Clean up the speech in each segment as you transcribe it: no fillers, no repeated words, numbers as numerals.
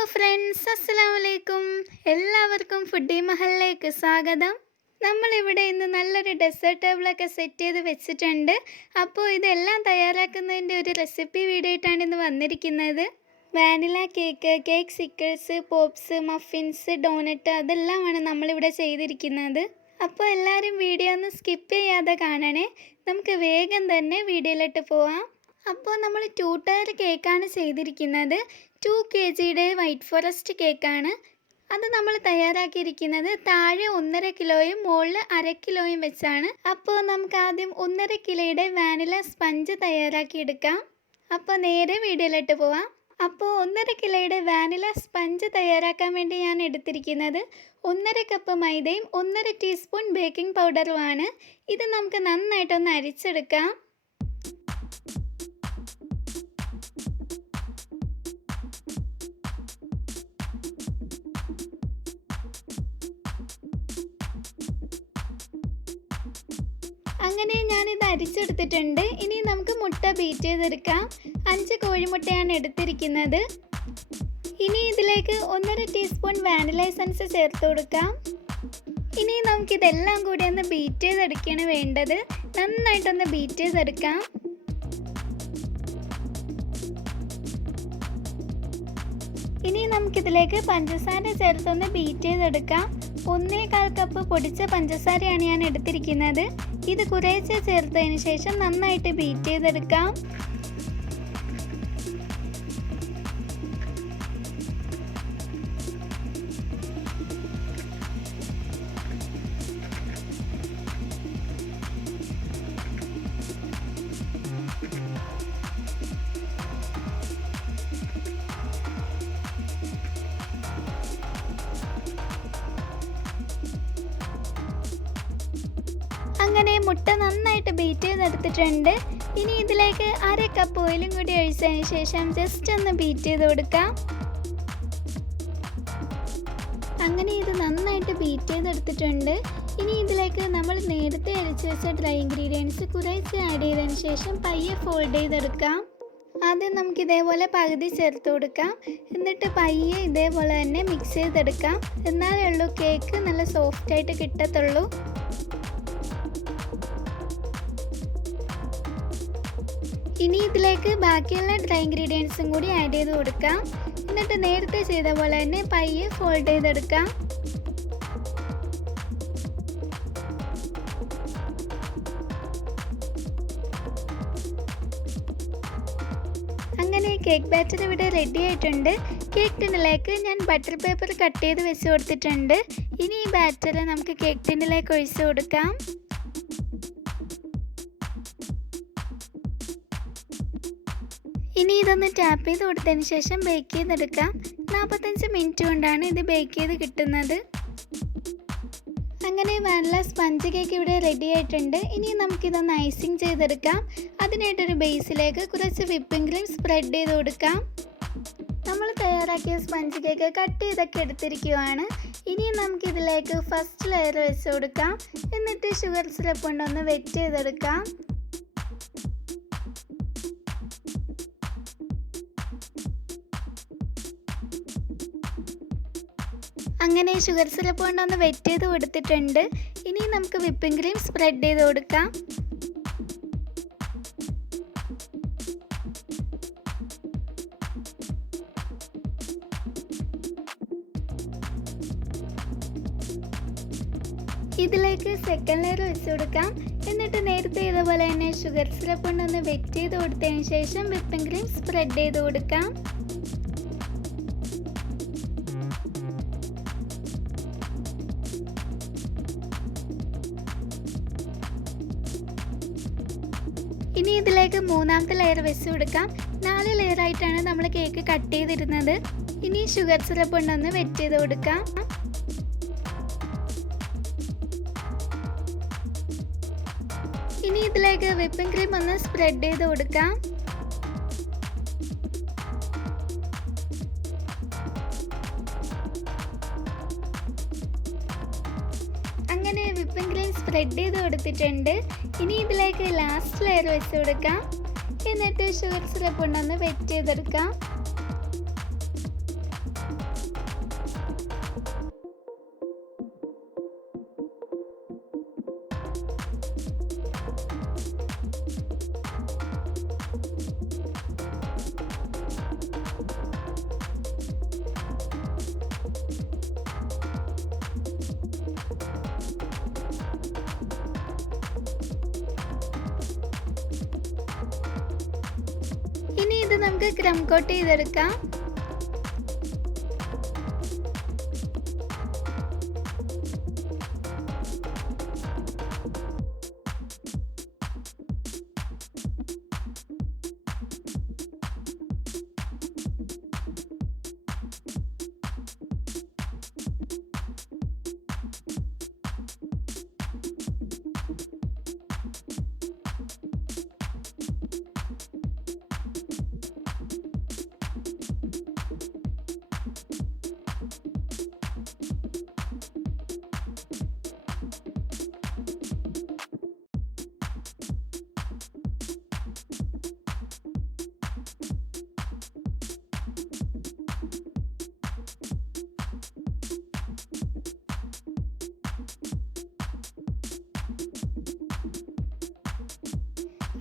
Hello friends, അസ്സലാമു അലൈക്കും. എല്ലാവർക്കും ഫുഡി മഹലിലേക്ക് സ്വാഗതം. നമ്മളിവിടെ ഇന്ന് നല്ലൊരു ഡെസേർട്ട് ടേബിളൊക്കെ സെറ്റ് ചെയ്ത് വെച്ചിട്ടുണ്ട്. അപ്പോൾ ഇതെല്ലാം തയ്യാറാക്കുന്നതിൻ്റെ ഒരു റെസിപ്പി വീഡിയോ ആയിട്ടാണ് ഇന്ന് വന്നിരിക്കുന്നത്. Vanilla cake, cakesicles, pops, muffins, donut അതെല്ലാമാണ് നമ്മളിവിടെ ചെയ്തിരിക്കുന്നത്. അപ്പോൾ എല്ലാവരും വീഡിയോ ഒന്ന് സ്കിപ്പ് ചെയ്യാതെ കാണണേ. നമുക്ക് വേഗം തന്നെ വീഡിയോയിലോട്ട് പോവാം. അപ്പോൾ നമ്മൾ 2 ടയർ കേക്കാണ് ചെയ്തിരിക്കുന്നത്. 2 kg വൈറ്റ് ഫോറസ്റ്റ് കേക്കാണ്. അത് നമ്മൾ തയ്യാറാക്കിയിരിക്കുന്നത് താഴെ 1.5 കിലോയും മുകളിൽ 1/2 കിലോയും വെച്ചാണ്. അപ്പോൾ നമുക്ക് ആദ്യം 1.5 കിലോയുടെ വാനില സ്പഞ്ച് തയ്യാറാക്കിയെടുക്കാം. അപ്പോൾ നേരെ വീഡിയോയിലോട്ട് പോവാം. അപ്പോൾ 1.5 കിലോയുടെ വാനില സ്പഞ്ച് തയ്യാറാക്കാൻ വേണ്ടി ഞാൻ എടുത്തിരിക്കുന്നത് 1.5 കപ്പ് മൈദയും 1.5 ടീസ്പൂൺ ബേക്കിംഗ് പൗഡറുമാണ്. ഇത് നമുക്ക് നന്നായിട്ടൊന്ന് അരിച്ചെടുക്കാം. അങ്ങനെ ഞാനിത് അരിച്ചെടുത്തിട്ടുണ്ട്. ഇനി നമുക്ക് മുട്ട ബീറ്റ് ചെയ്തെടുക്കാം. 5 കോഴിമുട്ടയാണ് എടുത്തിരിക്കുന്നത്. ഇനി ഇതിലേക്ക് 1.5 ടീസ്പൂൺ വാനില എസൻസ് ചേർത്ത് കൊടുക്കാം. ഇനി നമുക്കിതെല്ലാം കൂടി ഒന്ന് ബീറ്റ് ചെയ്തെടുക്കുകയാണ് വേണ്ടത്. നന്നായിട്ടൊന്ന് ബീറ്റ് ചെയ്തെടുക്കാം. ഇനി നമുക്കിതിലേക്ക് പഞ്ചസാര ചേർത്തൊന്ന് ബീറ്റ് ചെയ്തെടുക്കാം. 1/4 കപ്പ് പൊടിച്ച പഞ്ചസാരയാണ് ഞാൻ എടുത്തിരിക്കുന്നത്. ഇത് കുറേശ്ശെ ചേർത്തതിന് ശേഷം നന്നായിട്ട് ബീറ്റ് ചെയ്തെടുക്കാം. അങ്ങനെ മുട്ട നന്നായിട്ട് ബീറ്റ് ചെയ്തെടുത്തിട്ടുണ്ട്. ഇനി ഇതിലേക്ക് 1/2 കപ്പ് ഓയിലും കൂടി ഒഴിച്ചതിന് ശേഷം ജസ്റ്റ് ഒന്ന് ബീറ്റ് ചെയ്ത് കൊടുക്കാം. അങ്ങനെ ഇത് നന്നായിട്ട് ബീറ്റ് ചെയ്തെടുത്തിട്ടുണ്ട്. ഇനി ഇതിലേക്ക് നമ്മൾ നേരത്തെ അരച്ച് വെച്ച ഡ്രൈ ഇൻഗ്രീഡിയൻസ് കുറേശ്ശെ ആഡ് ചെയ്തതിന് ശേഷം പയ്യെ ഫോൾഡ് ചെയ്തെടുക്കാം. ആദ്യം നമുക്ക് ഇതേപോലെ പകുതി ചേർത്ത് കൊടുക്കാം. എന്നിട്ട് പയ്യെ ഇതേപോലെ തന്നെ മിക്സ് ചെയ്തെടുക്കാം. എന്നാലേ ഉള്ളൂ കേക്ക് നല്ല സോഫ്റ്റായിട്ട് കിട്ടത്തുള്ളൂ. ഇനി ഇതിലേക്ക് ബാക്കിയുള്ള ഡ്രൈ ഇൻഗ്രീഡിയൻസും കൂടി ആഡ് ചെയ്ത് കൊടുക്കാം. എന്നിട്ട് നേരത്തെ ചെയ്ത പോലെ തന്നെ പയ്യെ ഫോൾഡ് ചെയ്തെടുക്കാം. അങ്ങനെ കേക്ക് ബാറ്റർ ഇവിടെ റെഡി ആയിട്ടുണ്ട്. കേക്ക് ടിന്നിലേക്ക് ഞാൻ ബട്ടർ പേപ്പർ കട്ട് ചെയ്ത് വെച്ച് കൊടുത്തിട്ടുണ്ട്. ഇനി ഈ ബാറ്റർ നമുക്ക് കേക്ക് ടിന്നിലേക്ക് ഒഴിച്ച് കൊടുക്കാം. ഇനി ഇതൊന്ന് ടാപ്പ് ചെയ്ത് കൊടുത്തതിന് ശേഷം ബേക്ക് ചെയ്തെടുക്കാം. 45 മിനിറ്റ് കൊണ്ടാണ് ഇത് ബേക്ക് ചെയ്ത് കിട്ടുന്നത്. അങ്ങനെ വാനില സ്പഞ്ച് കേക്ക് ഇവിടെ റെഡി ആയിട്ടുണ്ട്. ഇനി നമുക്കിതൊന്ന് ഐസിങ് ചെയ്തെടുക്കാം. അതിനായിട്ടൊരു ബേസിലേക്ക് കുറച്ച് വിപ്പിംഗ് ക്രീം സ്പ്രെഡ് ചെയ്ത് കൊടുക്കാം. നമ്മൾ തയ്യാറാക്കിയ സ്പഞ്ച് കേക്ക് കട്ട് ചെയ്തൊക്കെ എടുത്തിരിക്കുവാണ്. ഇനി നമുക്കിതിലേക്ക് ഫസ്റ്റ് ലെയർ വെച്ച് കൊടുക്കാം. എന്നിട്ട് ഷുഗർ സിറപ്പ് കൊണ്ടൊന്ന് വെറ്റ് ചെയ്തെടുക്കാം. അങ്ങനെ ഷുഗർ സിറപ്പ് കൊണ്ടൊന്ന് വെറ്റ് ചെയ്ത് കൊടുത്തിട്ടുണ്ട്. ഇനി നമുക്ക് വിപ്പിംഗ് ക്രീം സ്പ്രെഡ് ചെയ്ത് കൊടുക്കാം. ഇതിലേക്ക് സെക്കൻഡ് ലെയർ വെച്ച് കൊടുക്കാം. എന്നിട്ട് നേരത്തെ ഇതുപോലെ തന്നെ ഷുഗർ സിറപ്പ് കൊണ്ടൊന്ന് വെറ്റ് ചെയ്ത് കൊടുത്തതിന് ശേഷം വിപ്പിംഗ് ക്രീം സ്പ്രെഡ് ചെയ്ത് കൊടുക്കാം. ഇനി ഇതിലേക്ക് മൂന്നാമത്തെ ലെയർ വെച്ച് കൊടുക്കാം. 4 ലെയർ ആയിട്ടാണ് നമ്മൾ കേക്ക് കട്ട് ചെയ്തിരുന്നത്. ഇനി ഷുഗർ സിറപ്പ് കൊണ്ടൊന്ന് വെറ്റ് ചെയ്ത് കൊടുക്കാം. ഇനി ഇതിലേക്ക് വിപ്പിംഗ് ക്രീം ഒന്ന് സ്പ്രെഡ് ചെയ്ത് കൊടുക്കാം. അങ്ങനെ വിപ്പിംഗ് ക്രീം സ്പ്രെഡ് ചെയ്ത് കൊടുത്തിട്ടുണ്ട്. ഇനി ഇതിലേക്ക് ലാസ്റ്റ് ലെയർ വെച്ച് കൊടുക്കാം. എന്നിട്ട് ഷുഗർ സിറപ്പ് കൊണ്ടൊന്ന് വെറ്റ് ചെയ്തെടുക്കാം. ഇനി ഇത് നമുക്ക് ക്രം കോട്ട് ചെയ്തെടുക്കാം.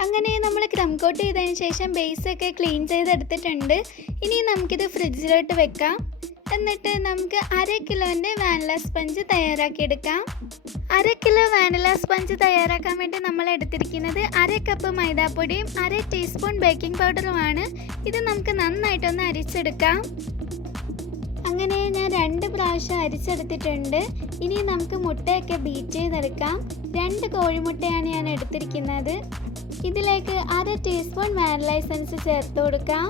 അങ്ങനെ നമ്മൾ ക്രം കോട്ട് ചെയ്തതിന് ശേഷം ബേസൊക്കെ ക്ലീൻ ചെയ്തെടുത്തിട്ടുണ്ട്. ഇനി നമുക്കിത് ഫ്രിഡ്ജിലോട്ട് വെക്കാം. എന്നിട്ട് നമുക്ക് 1/2 കിലോൻ്റെ വാനില സ്പഞ്ച് തയ്യാറാക്കിയെടുക്കാം. 1/2 കിലോ വാനില സ്പഞ്ച് തയ്യാറാക്കാൻ വേണ്ടി നമ്മൾ എടുത്തിരിക്കുന്നത് 1/2 കപ്പ് മൈദാപ്പൊടിയും 1/2 ടീസ്പൂൺ ബേക്കിംഗ് പൗഡറുമാണ്. ഇത് നമുക്ക് നന്നായിട്ടൊന്ന് അരിച്ചെടുക്കാം. അങ്ങനെ ഞാൻ 2 പ്രാവശ്യം അരിച്ചെടുത്തിട്ടുണ്ട്. ഇനി നമുക്ക് മുട്ടയൊക്കെ ബീറ്റ് ചെയ്തെടുക്കാം. 2 കോഴിമുട്ടയാണ് ഞാൻ എടുത്തിരിക്കുന്നത്. ഇതിലേക്ക് 1/2 ടീസ്പൂൺ വാനില എസൻസ് ചേർത്ത് കൊടുക്കാം.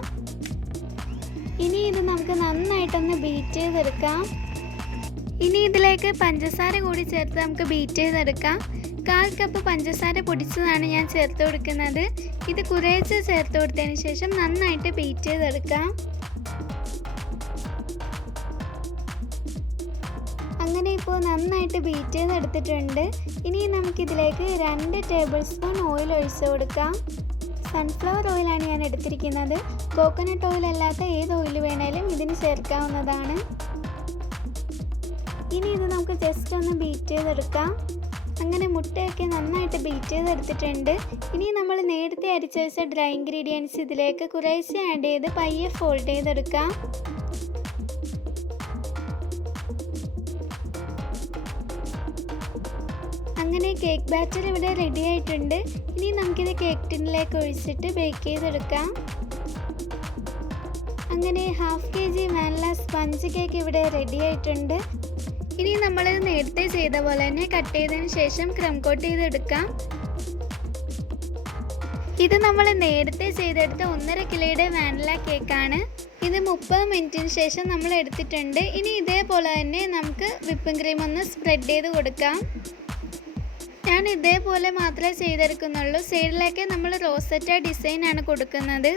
ഇനി ഇത് നമുക്ക് നന്നായിട്ടൊന്ന് ബീറ്റ് ചെയ്തെടുക്കാം. ഇനി ഇതിലേക്ക് പഞ്ചസാര കൂടി ചേർത്ത് നമുക്ക് ബീറ്റ് ചെയ്തെടുക്കാം. 1/4 കപ്പ് പഞ്ചസാര പൊടിച്ചതാണ് ഞാൻ ചേർത്ത് കൊടുക്കുന്നത്. ഇത് കുറേശ്ശെ ചേർത്ത് കൊടുത്തതിന് ശേഷം നന്നായിട്ട് ബീറ്റ് ചെയ്തെടുക്കാം. അങ്ങനെ ഇപ്പോൾ നന്നായിട്ട് ബീറ്റ് ചെയ്തെടുത്തിട്ടുണ്ട്. ഇനി നമുക്കിതിലേക്ക് 2 ടേബിൾ സ്പൂൺ ഓയിൽ ഒഴിച്ച് കൊടുക്കാം. സൺഫ്ലവർ ഓയിലാണ് ഞാൻ എടുത്തിരിക്കുന്നത്. കോക്കനട്ട് ഓയിൽ അല്ലാത്ത ഏത് ഓയിൽ വേണേലും ഇതിന് ചേർക്കാവുന്നതാണ്. ഇനി ഇത് നമുക്ക് ജസ്റ്റ് ഒന്ന് ബീറ്റ് ചെയ്തെടുക്കാം. അങ്ങനെ മുട്ടയൊക്കെ നന്നായിട്ട് ബീറ്റ് ചെയ്തെടുത്തിട്ടുണ്ട്. ഇനി നമ്മൾ നേരത്തെ അരിച്ച് വെച്ച ഡ്രൈ ഇൻഗ്രീഡിയൻസ് ഇതിലേക്ക് കുറേശ്ശെ ആഡ് ചെയ്ത് പയ്യെ ഫോൾഡ് ചെയ്തെടുക്കാം. അങ്ങനെ കേക്ക് ബാറ്റർ ഇവിടെ റെഡി ആയിട്ടുണ്ട്. ഇനി നമുക്കിത് കേക്ക് ടിന്നിലേക്ക് ഒഴിച്ചിട്ട് ബേക്ക് ചെയ്തെടുക്കാം. അങ്ങനെ 1/2 kg വാനില സ്പഞ്ച് കേക്ക് ഇവിടെ റെഡി ആയിട്ടുണ്ട്. ഇനി നമ്മളിത് നേരത്തെ ചെയ്ത പോലെ തന്നെ കട്ട് ചെയ്തതിന് ശേഷം ക്രം കോട്ട് ചെയ്തെടുക്കാം. ഇത് നമ്മൾ നേരത്തെ ചെയ്തെടുത്ത 1.5 കിലോയുടെ വാനില കേക്കാണ്. ഇത് 30 മിനിറ്റിന് ശേഷം നമ്മൾ എടുത്തിട്ടുണ്ട്. ഇനി ഇതേപോലെ തന്നെ നമുക്ക് വിപ്പിംഗ് ക്രീം ഒന്ന് സ്പ്രെഡ് ചെയ്ത് കൊടുക്കാം. ഞാൻ ഇതേപോലെ മാത്രമേ ചെയ്തെടുക്കുന്നുള്ളൂ. സൈഡിലേക്ക് നമ്മൾ റോസറ്റ ഡിസൈനാണ് കൊടുക്കുന്നത്.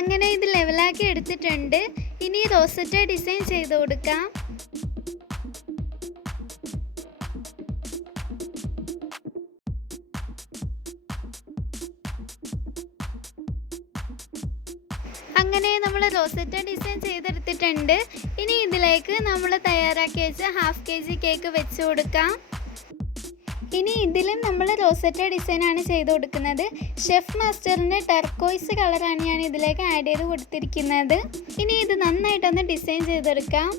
അങ്ങനെ ഇത് ലെവലാക്കി എടുത്തിട്ടുണ്ട്. ഇനി റോസറ്റ ഡിസൈൻ ചെയ്ത് കൊടുക്കാം. അങ്ങനെ നമ്മൾ റോസറ്റ ഡിസൈൻ ചെയ്തെടുത്തിട്ടുണ്ട്. ഇനി ഇതിലേക്ക് നമ്മൾ തയ്യാറാക്കി വെച്ച 1/2 kg കേക്ക് വെച്ച് കൊടുക്കാം. ഇനി ഇതിലും നമ്മൾ റോസറ്റ ഡിസൈനാണ് ചെയ്ത് കൊടുക്കുന്നത്. ഷെഫ് മാസ്റ്ററിൻ്റെ ടർക്കോയ്സ് കളറാണ് ഞാൻ ഇതിലേക്ക് ആഡ് ചെയ്ത് കൊടുത്തിരിക്കുന്നത്. ഇനി ഇത് നന്നായിട്ടൊന്ന് ഡിസൈൻ ചെയ്തെടുക്കാം.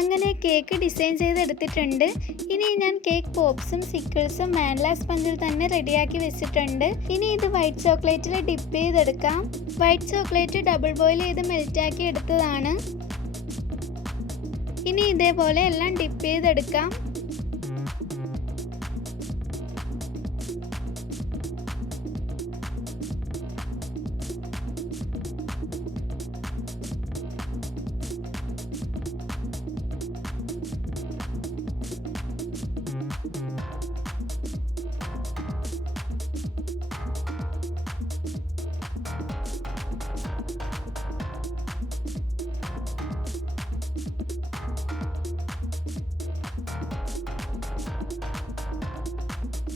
അങ്ങനെ കേക്ക് ഡിസൈൻ ചെയ്തെടുത്തിട്ടുണ്ട്. ഇനി ഞാൻ കേക്ക് പോപ്സും സിക്കിൾസും വാനില സ്പഞ്ചിൽ തന്നെ റെഡിയാക്കി വെച്ചിട്ടുണ്ട്. ഇനി ഇത് വൈറ്റ് ചോക്ലേറ്റിൽ ഡിപ്പ് ചെയ്തെടുക്കാം. വൈറ്റ് ചോക്ലേറ്റ് ഡബിൾ ബോയിൽ ചെയ്ത് മെൽറ്റാക്കി എടുത്തതാണ്. ഇനി ഇതേപോലെ എല്ലാം ഡിപ്പ് ചെയ്തെടുക്കാം.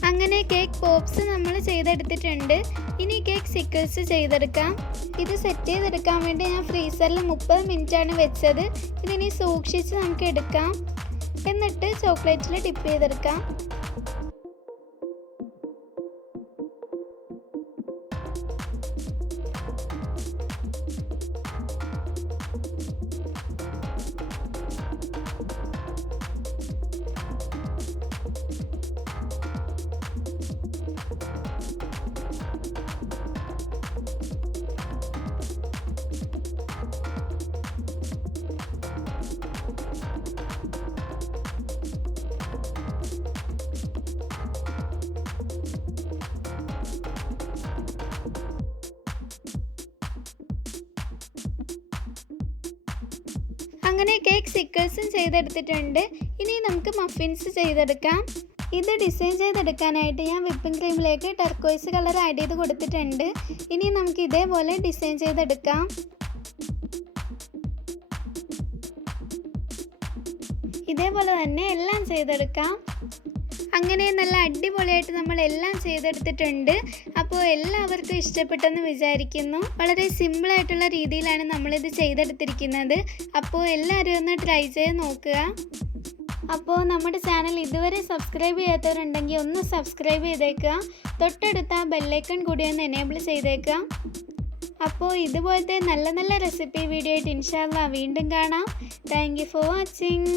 അങ്ങനെ കേക്ക് പോപ്സ് നമ്മൾ ചെയ്തെടുത്തിട്ടുണ്ട്. ഇനി കേക്ക് സിക്കിൾസ് ചെയ്തെടുക്കാം. ഇത് സെറ്റ് ചെയ്തെടുക്കാൻ വേണ്ടി ഞാൻ ഫ്രീസറിൽ 30 മിനിറ്റാണ് വെച്ചത്. ഇതിനി സൂക്ഷിച്ച് നമുക്ക് എടുക്കാം. എന്നിട്ട് ചോക്ലേറ്റിൽ ഡിപ്പ് ചെയ്തെടുക്കാം. അങ്ങനെ കേക്ക് സിക്കിൾസും ചെയ്തെടുത്തിട്ടുണ്ട്. ഇനി നമുക്ക് മഫിൻസ് ചെയ്തെടുക്കാം. ഇത് ഡിസൈൻ ചെയ്തെടുക്കാനായിട്ട് ഞാൻ വിപ്പിംഗ് ക്രീമിലേക്ക് ടർക്കോയ്സ് കളർ ആഡ് ചെയ്ത് കൊടുത്തിട്ടുണ്ട്. ഇനി നമുക്ക് ഇതേപോലെ ഡിസൈൻ ചെയ്തെടുക്കാം. ഇതേപോലെ തന്നെ എല്ലാം ചെയ്തെടുക്കാം. അങ്ങനെ നല്ല അടിപൊളിയായിട്ട് നമ്മൾ എല്ലാം ചെയ്തെടുത്തിട്ടുണ്ട്. അപ്പോൾ എല്ലാവർക്കും ഇഷ്ടപ്പെട്ടെന്ന് വിചാരിക്കുന്നു. വളരെ സിമ്പിളായിട്ടുള്ള രീതിയിലാണ് നമ്മളിത് ചെയ്തെടുത്തിരിക്കുന്നത്. അപ്പോൾ എല്ലാവരും ഒന്ന് ട്രൈ ചെയ്ത് നോക്കുക. അപ്പോൾ നമ്മുടെ ചാനൽ ഇതുവരെ സബ്സ്ക്രൈബ് ചെയ്യാത്തവരുണ്ടെങ്കിൽ ഒന്ന് സബ്സ്ക്രൈബ് ചെയ്തേക്കുക. തൊട്ടടുത്ത ബെല്ലൈക്കൺ കൂടി ഒന്ന് എനേബിൾ ചെയ്തേക്കുക. അപ്പോൾ ഇതുപോലത്തെ നല്ല നല്ല റെസിപ്പി വീഡിയോ ആയിട്ട് ഇൻഷാ അല്ലാഹ് വീണ്ടും കാണാം. Thank you for watching.